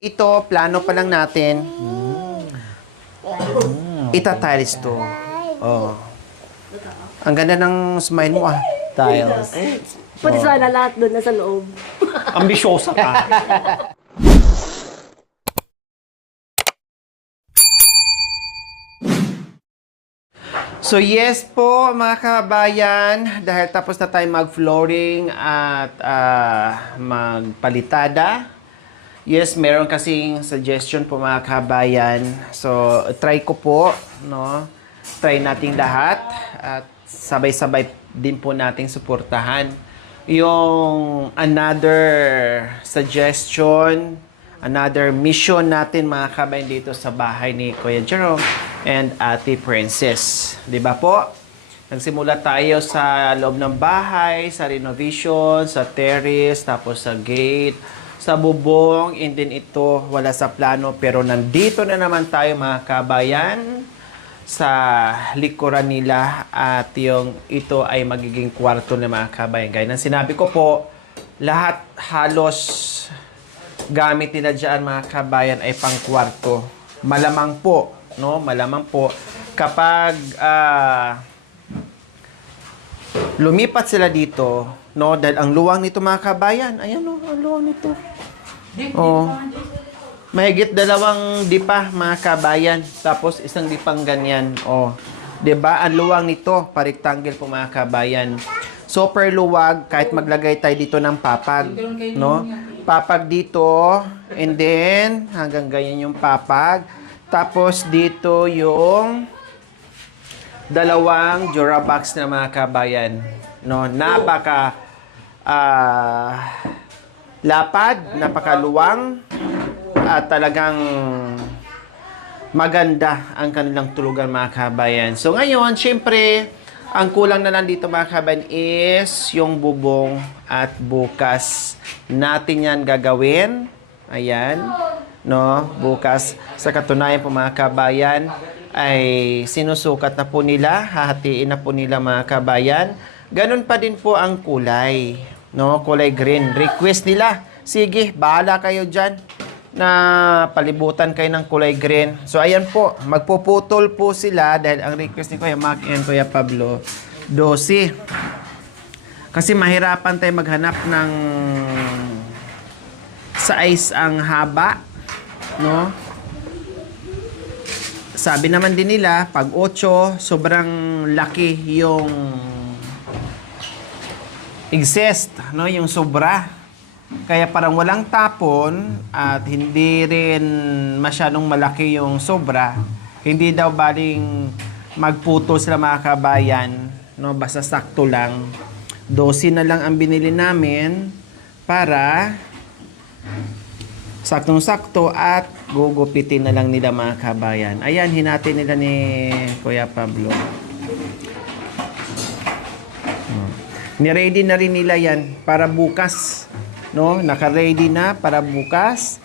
Ito, plano pa lang natin. Ita-tiles to. Oh. Ang ganda ng smile mo ah. Tiles. Pati sana lahat doon nasa loob. Ambisyosa ka. So yes po mga kabayan, dahil tapos na tayo mag-flooring at magpalitada. Yes, meron kasing suggestion po mga kabayan. So try ko po, no? Try nating lahat at sabay-sabay din po nating suportahan yung another suggestion, another mission natin mga kabayan dito sa bahay ni Kuya Jerome and Ate Princess. 'Di ba po? Nagsimula tayo sa loob ng bahay, sa renovation, sa terrace, tapos sa gate, sa bubong, and then ito wala sa plano pero nandito na naman tayo mga kabayan sa likuran nila at yung ito ay magiging kwarto ng mga kabayan. Gaya ng sinabi ko po, lahat halos gamit nila dyan mga kabayan ay pang kwarto. Malamang po, no? Malamang po kapag lumipat sila dito, no? Dahil ang luwang nito mga kabayan, ayan o, ang luwang nito. Oh. Mahigit 2 dipa mga kabayan, tapos isang dipang ganyan. Oh. 'Di ba? Ang luwang nito, pa-rectangle po mga kabayan. Super luwag kahit maglagay tayo dito ng papag, no? Papag dito, and then hanggang ganyan yung papag. Tapos dito yung 2 Durabox na mga kabayan, no? Napaka lapad, napakaluwang at talagang maganda ang kanilang tulugan mga kabayan. So ngayon, syempre, ang kulang na lang dito mga kabayan is yung bubong at bukas natin yan gagawin. Ayan, no? Bukas, sa katunayan po mga kabayan, ay sinusukat na po nila, hahatiin na po nila mga kabayan. Ganun pa din po ang kulay, no? Kulay green. Request nila. Sige, bahala kayo dyan na palibutan kayo ng kulay green. So, ayan po. Magpuputol po sila dahil ang request ni Kuya Mac and Kuya Pablo, 12. Kasi mahirapan tayo maghanap ng size ang haba, no? Sabi naman din nila, pag 8, sobrang laki yung exist, no? Yung sobra. Kaya parang walang tapon at hindi rin masyadong malaki yung sobra. Hindi daw baling magputo sila mga kabayan, no? Basta sakto lang. 12 na lang ang binili namin para saktong-sakto at gugupitin na lang nila mga kabayan. Ayan, hinati nila ni Kuya Pablo. Ni-ready na rin nila yan para bukas. No, naka-ready na para bukas.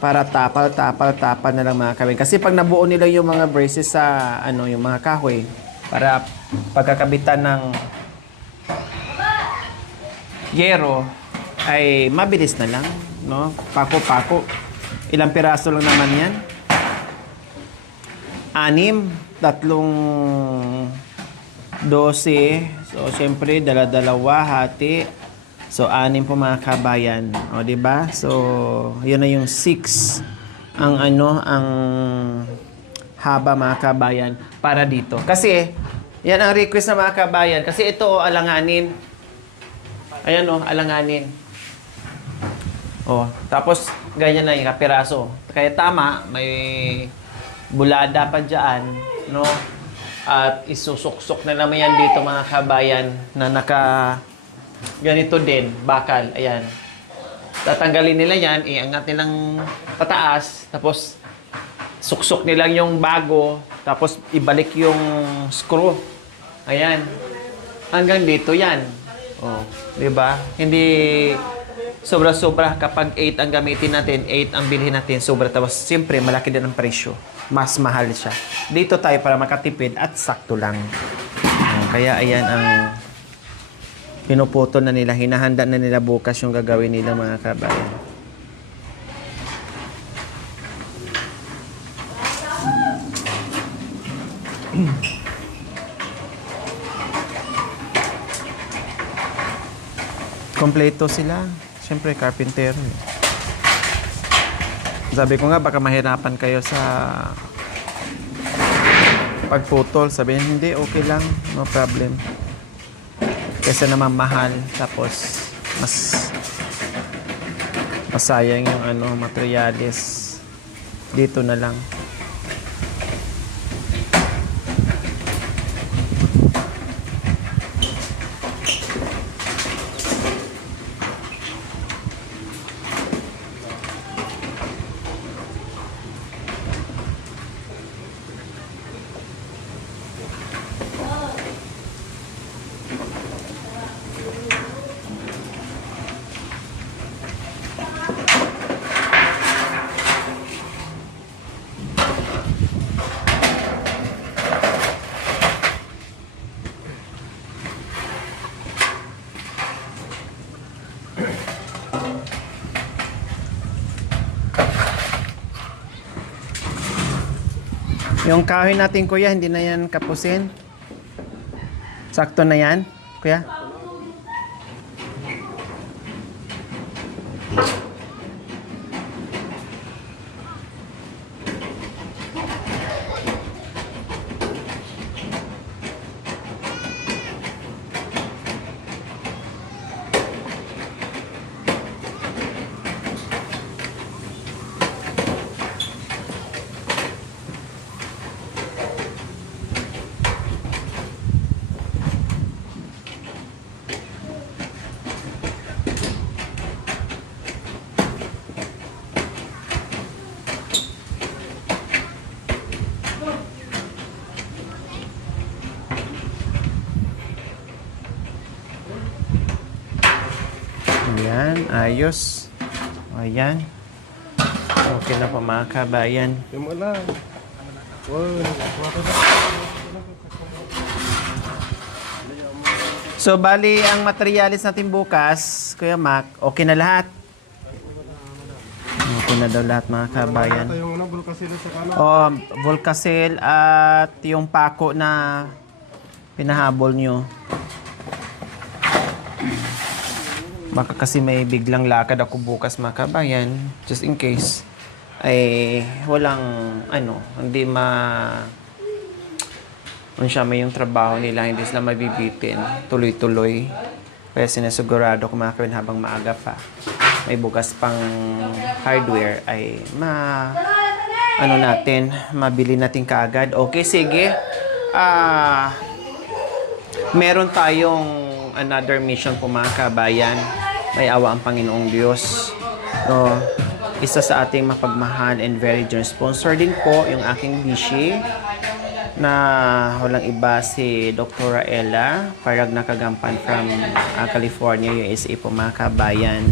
Para tapal na lang mga kabayan. Kasi pag nabuo nila yung mga braces sa yung mga kahoy para pagkakabitan ng yero ay mabilis na lang, no? Pako-pako. Ilang piraso lang naman 'yan? 6, 3, 12. So, siyempre, dala-dalawa, hati. So, 6 po mga kabayan. O, diba? So, yun na yung 6 ang ang haba mga kabayan para dito. Kasi, yan ang request ng mga kabayan. Kasi ito, alanganin. Ayan alanganin. Tapos, ganyan na yung kapiraso. Kaya tama, may bulada pa dyan, no? At isusuksok na naman yan dito mga kabayan na ganito din, bakal, ayan. Tatanggalin nila yan, iangat nilang pataas, tapos suksok nilang yung bago, tapos ibalik yung screw. Ayan. Hanggang dito yan. Diba? Hindi sobra-sobra kapag 8 ang gamitin natin, 8 ang bilhin natin, sobra. Tapos, siyempre, malaki din ang presyo. Mas mahal siya. Dito tayo para makatipid at sakto lang. Kaya, ayan ang pinuputo na nila. Hinahanda na nila bukas yung gagawin nila mga kabayan. Kompleto sila. Siyempre, carpentero. Eh. Sabi ko nga, baka mahirapan kayo sa pagputol. Sabi niya, hindi, okay lang. No problem. Kasi naman mahal. Tapos, masayang yung materialis. Dito na lang. Yung kahoy natin, kuya, hindi na yan kapusin. Sakto na yan, kuya. Ayan, ayos. Ayan. Okay na po mga kabayan. Yung wala. So, bali, ang materialis natin bukas, Kuya Mac, okay na lahat? Okay na daw lahat mga kabayan. Ito yung Volcasil sa kanan. O, Volcasil at yung pako na pinahabol nyo. Baka kasi may biglang lakad ako bukas mga kabayan, just in case, ay walang, hindi may yung trabaho nila, hindi sila mabibitin, tuloy-tuloy. Kaya sinasigurado ko mga kabayan habang maaga pa, may bukas pang hardware, ay mabili natin kaagad. Okay, sige. Meron tayong another mission po mga kabayan. May awa ang Panginoong Diyos. No, isa sa ating mapagmahal and very generous sponsor din po yung aking bishi na walang iba si Dr. Ella Parag Nakagampan from California, USA po mga kabayan.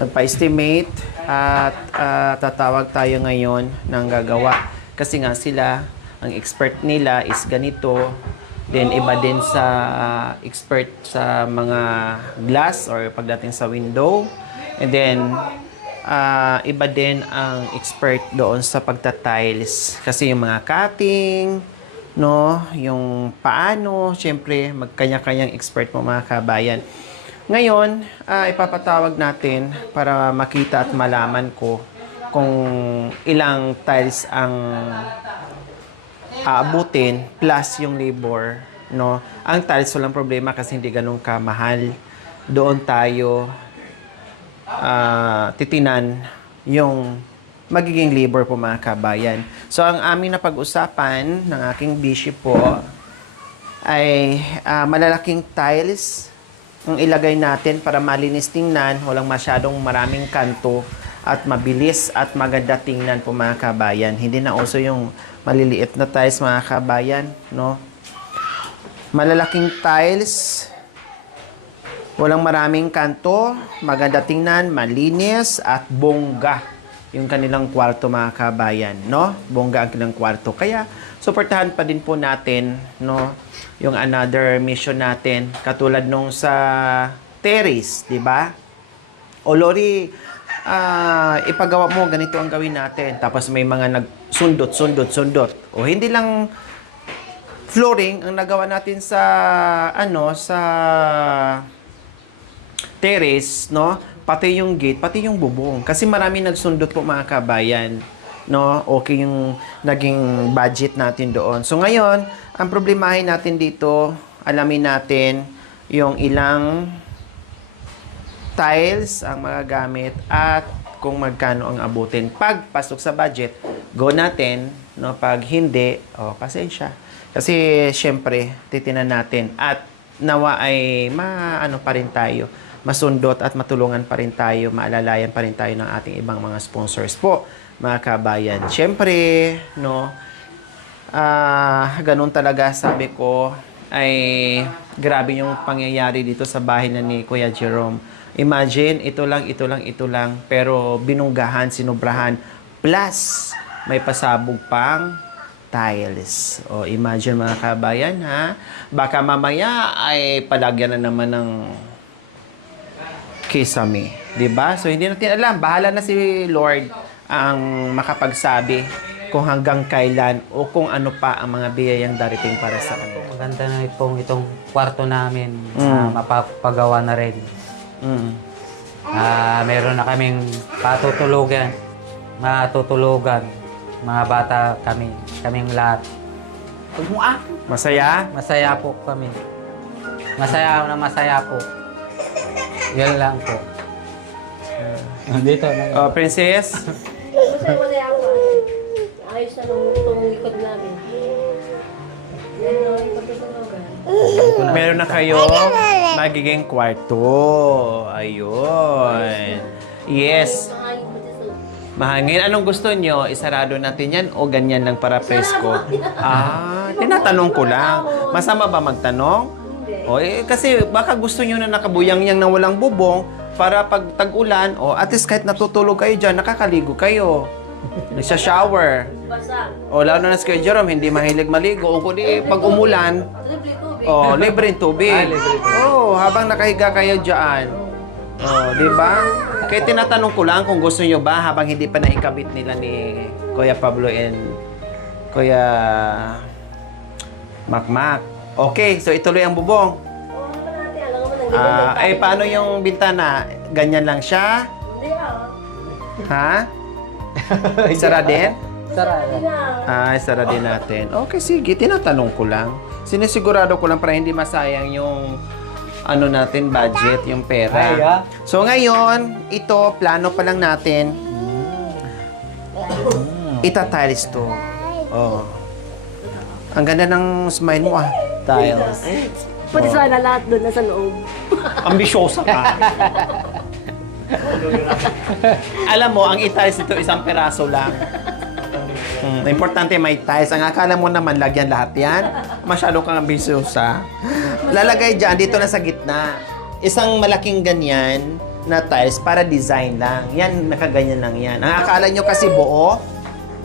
Nagpa-estimate at tatawag tayo ngayon ng gagawa. Kasi nga sila, ang expert nila is ganito. Then, iba din sa expert sa mga glass or pagdating sa window. And then, iba din ang expert doon sa pagta-tiles. Kasi yung mga cutting, no, yung paano, syempre, magkanya-kanyang expert mo mga kabayan. Ngayon, ipapatawag natin para makita at malaman ko kung ilang tiles ang aabutin plus yung labor, no? Ang tiles walang problema kasi hindi ganun kamahal. Doon tayo titinan yung magiging labor po mga kabayan. So ang aming napag-usapan ng aking bishi po ay malalaking tiles ang ilagay natin para malinis tingnan, walang masyadong maraming kanto at mabilis at maganda tingnan po mga kabayan. Hindi na uso yung maliliit na tiles mga kabayan, no? Malalaking tiles, walang maraming kanto, maganda tingnan, malinis at bongga yung kanilang kwarto mga kabayan, no? Bongga ang kanilang kwarto. Kaya suportahan pa din po natin, no, yung another mission natin katulad nung sa terrace, di ba? O Lori, ipagawa mo, ganito ang gawin natin. Tapos may mga nagsundot. O hindi lang flooring ang nagawa natin sa sa terrace, no? Pati yung gate, pati yung bubong. Kasi marami nagsundot po mga kabayan, no? Okay yung naging budget natin doon. So ngayon, ang problemahin natin dito, alamin natin yung ilang tiles ang magagamit at kung magkano ang abutin. Pag pasok sa budget, go natin, no? Pag hindi, pasensya. Kasi syempre, titinan natin at nawa ay maano pa rin tayo, masundot at matulungan pa rin tayo, maalalayan pa rin tayo ng ating ibang mga sponsors po, mga kabayan. Syempre, no, ganun talaga sabi ko, ay grabe yung pangyayari dito sa bahay na ni Kuya Jerome. Imagine, ito lang, pero binunggahan, sinubrahan, plus may pasabog pang tiles. O, imagine mga kabayan, ha? Baka mamaya ay palagyan na naman ng kisame. 'Di ba? So, hindi natin alam. Bahala na si Lord ang makapagsabi kung hanggang kailan o kung ano pa ang mga biyayang darating para sa kanila. Maganda na itong kwarto namin na mapapagawa na rin. Meron na kaming matutulugan, mga bata kaming lahat. Masaya? Masaya po kami. Masaya po. Yan lang po. Dito na. Princess? Masaya ako. Ayos na itong likod namin. Yan na, ipagtutulugan. Meron na kayo magiging kwarto. Ayun. Yes. Mahangin. Anong gusto nyo? Isarado natin yan o ganyan lang para presko? Tinatanong ko lang. Masama ba magtanong? Kasi baka gusto nyo na nakabuyang-yang na walang bubong para pag tag-ulan, at least kahit natutulog kayo dyan, nakakaligo kayo. Nagsha-shower. Basa. Lalo na si Kuya Jerome, hindi mahilig maligo. O kundi pag umulan, libreng tubig. Habang nakahiga kayo dyan. Di ba? Kaya tinatanong ko lang kung gusto nyo ba habang hindi pa naikabit nila ni Kuya Pablo and Kuya Makmak. Okay, so ituloy ang bubong. Paano yung bintana? Ganyan lang siya? Hindi Ha? Sara din? Sarap. Sara din natin. Okay, sige. Tinatanong ko lang. Sinisigurado ko lang para hindi masayang yung natin, budget, yung pera. So, ngayon, ito, plano pa lang natin. Ita-tiles to. Ang ganda ng smile mo, tiles. Pati sana lahat doon nasa loob. Ambisyosa ka. Alam mo, ang i-tiles nito isang peraso lang. Importante may tiles. Ang akala mo naman lagyan lahat yan. Masyado kang ambisyosa. Lalagay dyan, dito na sa gitna. Isang malaking ganyan na tiles para design lang. Yan, nakaganyan lang yan. Ang akala nyo kasi buo?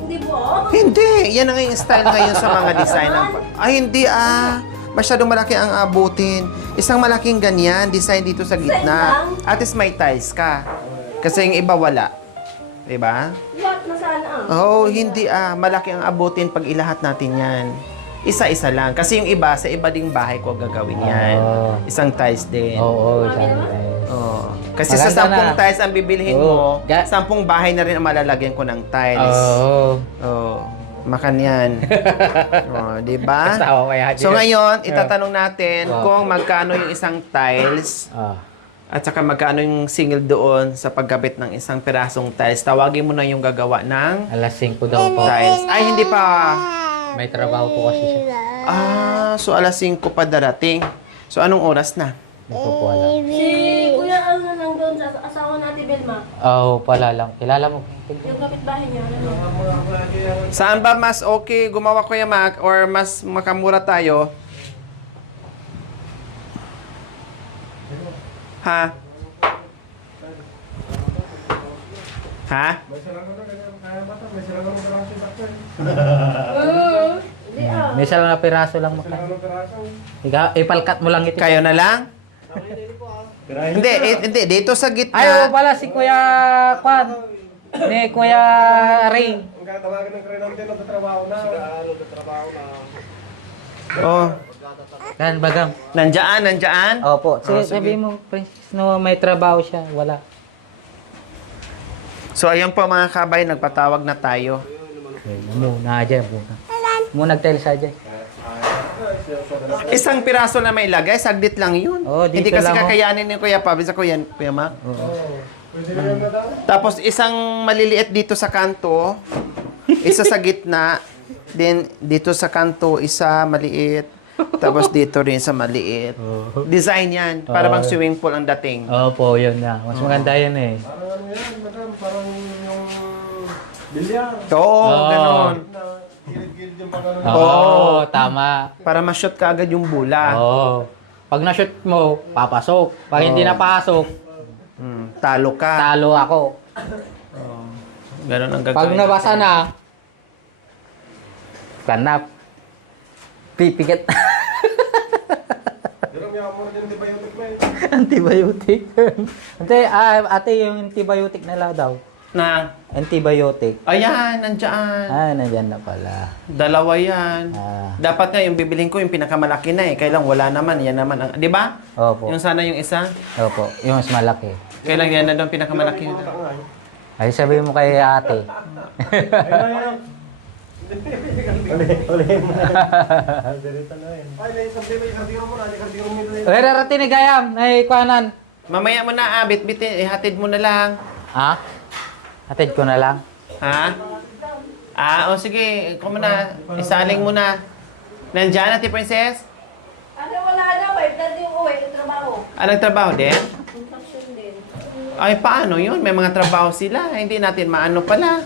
Hindi po. Hindi. Yan ang yung style ngayon sa mga design. Hindi masyadong malaki ang abutin. Isang malaking ganyan, design dito sa gitna. At least may tiles ka. Kasi yung iba wala. Diba? Lahat na sana. Hindi malaki ang abutin pag ilahat natin yan. Isa-isa lang. Kasi yung iba, sa iba ding bahay ko gagawin yan. Isang tiles din. Kasi Maganda sa 10 na. tiles ang bibilhin mo, 10 bahay na rin ang malalagyan ko ng tiles. Makan yan. Di ba? So ngayon, itatanong natin kung magkano yung isang tiles at saka magkano yung single doon sa pagkabit ng isang pirasong tiles. Tawagin mo na yung gagawa ng Alas 5 daw po. tiles. Ay, hindi pa. May trabaho po kasi siya. So alas 5 pa darating. So anong oras na? Hindi ko po alam. Si Kuya lang doon sa asawa natin, Belma. Pala lang. Kilala mo. Yung kapitbahay niya. Saan ba mas okay gumawa Kuya Mac or mas makamura tayo? Ha? Ha? May isa lang na piraso lang maka. Ipalkat mo lang ito. Kayo na lang? Hindi. Dito sa gitna. Ay, pala si Kuya Kwan. Ni Kuya Ray. Ang katawagan ng Krenante na trabaho na. Oh, Yan, bagam. nandiyan? Opo. Sige, sige. sabihin mo, Princess, no, may trabaho siya. Wala. So, ayan po mga kabay, nagpatawag na tayo. Muna dyan, muna. Muna nag-tell sa dyan. Isang piraso na may ilagay, saglit lang yun. Oo, dito Hindi kasi lang, oh. kakayanin ni Kuya Pablo sa Kuya Mac. Oo. Tapos isang maliliit dito sa kanto, isa sa gitna, then dito sa kanto, isa maliit, tapos dito rin sa maliit. Oo. Design yan, para bang swimming pool ang dating. Opo, yun na. Mas maganda yun eh. Oo, ganon. Oo, tama. Para ma-shoot ka agad yung bola. Oo. Pag na-shoot mo, papasok. Pag hindi napasok, Talo ka. talo ako. Ganon ang Pag gagawin. nabasa na, kanap. Pipigat. Antibiotic. Ate, yung antibiotic nila daw. Na, Antibiotic. ayan, nandyan. Nandyan na pala. Dalawa yan. Ah. Dapat nga yung bibiling ko yung pinakamalaki na eh. Kailang wala naman, yan naman. Ang, di ba? Opo. Yung sana yung isa. Opo. Yung mas malaki. Kailang yan na doon pinakamalaki. Ay, sabihin mo kay ate. Uy, rarating ni Gayam. Ay, kuhanan. Mamaya mo na, bit-bitin, ihatid mo na lang. Ha? Hatid ko na lang. Ha? O sige, ikaw muna. Isaling mo na. Nandyan, Ate Princess? Ano, wala na. 5:30 yung uwi ng trabaho. Nagtrabaho din? Construction din. Ay, paano yun? May mga trabaho sila. Hindi natin maano pala.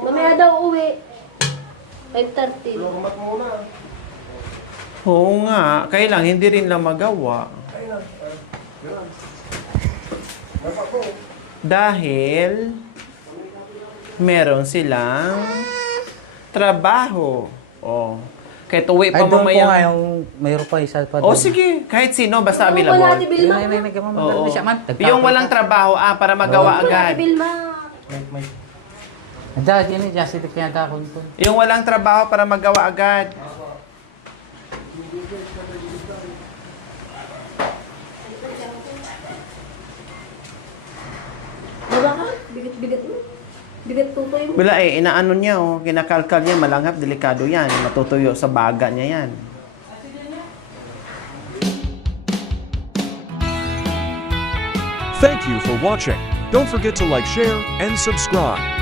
Mamaya daw uwi. 5:30. Oo nga. Kailang, hindi rin lang magawa. Dahil meron silang trabaho. Oh. Kahit uwi Ay, pa doon po nga mamaya. yung mayroon pa isa pa O doon. sige, kahit sino, basta Wala, available. Ate Bilma. May Oo. siya man. Yung walang trabaho, para magawa Wala, agad. Ate Bilma. Andiyan, yun eh. Just kaya dakon ko. Yung walang trabaho para magawa agad. Wala ka? Bigat-bigat mo. Bigat tutoy mo. Wala inaano niya, kinakalkal niya, malanghap, delikado yan. Matutuyo sa baga niya yan. Thank you for watching. Don't forget to like, share, and subscribe.